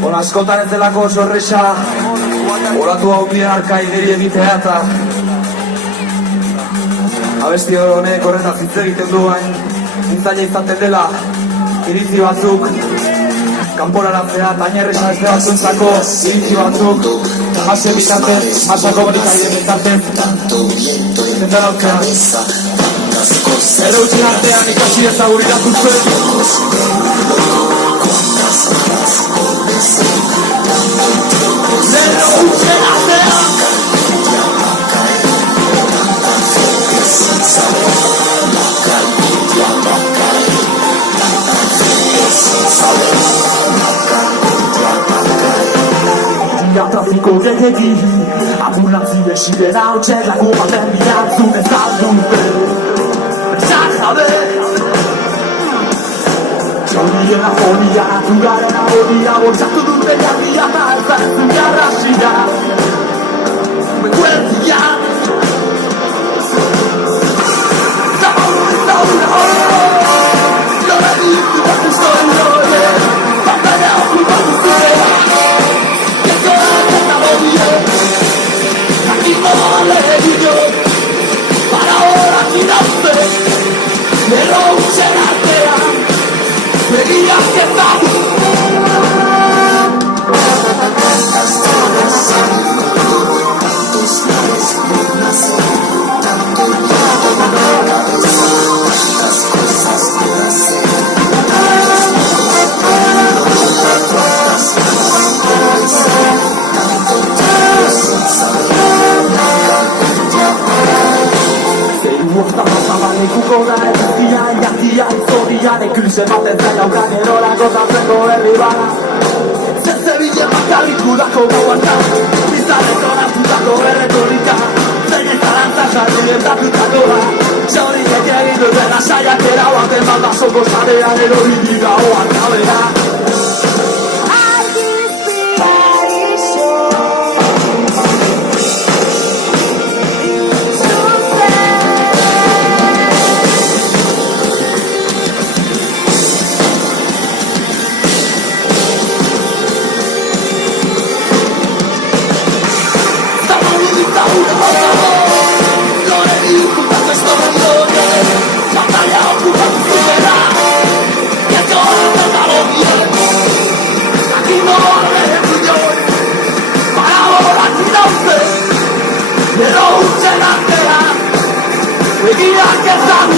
Bona, askotan ez delako oso erresa olatu haundien arkaideri egitea eta abesti honek horretaz hitz egiten du bain zintzaila izaten dela iritzi batzuk kanporaratzea eta ainerresa ez batzuentzako iritzi batzuk mase bitartez, masako bonikaiden bitartez zentarautzea erreutzen artean ikasi ezagur irakurtzen erreutzen artean trafiko gehiegi ambulantzi desiren hautsen lagun baten bilantzun ez aldute Zahabe Txorien afonia naturaren agonia bortzatu dute jarria eta ezartzen jarrasia Mekuertia Zahaure Lore ditu bat izan lore Pantalla okupatu zurea Aquí no vale yo para ahora tirarte me lo usará me digas que está tantos mares por nacer tanto miedo en la cabeza tantas cosas por hacer Ikusen baten zaila ukan erorako zantzeko herri bana Zertzebile bakarrikudako gauartan Bizarreko nartutako erretorika Zein ez zarantza jarri gertatutako da Txaurik egin dutena saiak erabaten baldazoko sarean erori dira oan kabera Pero usted la tela, me guía que está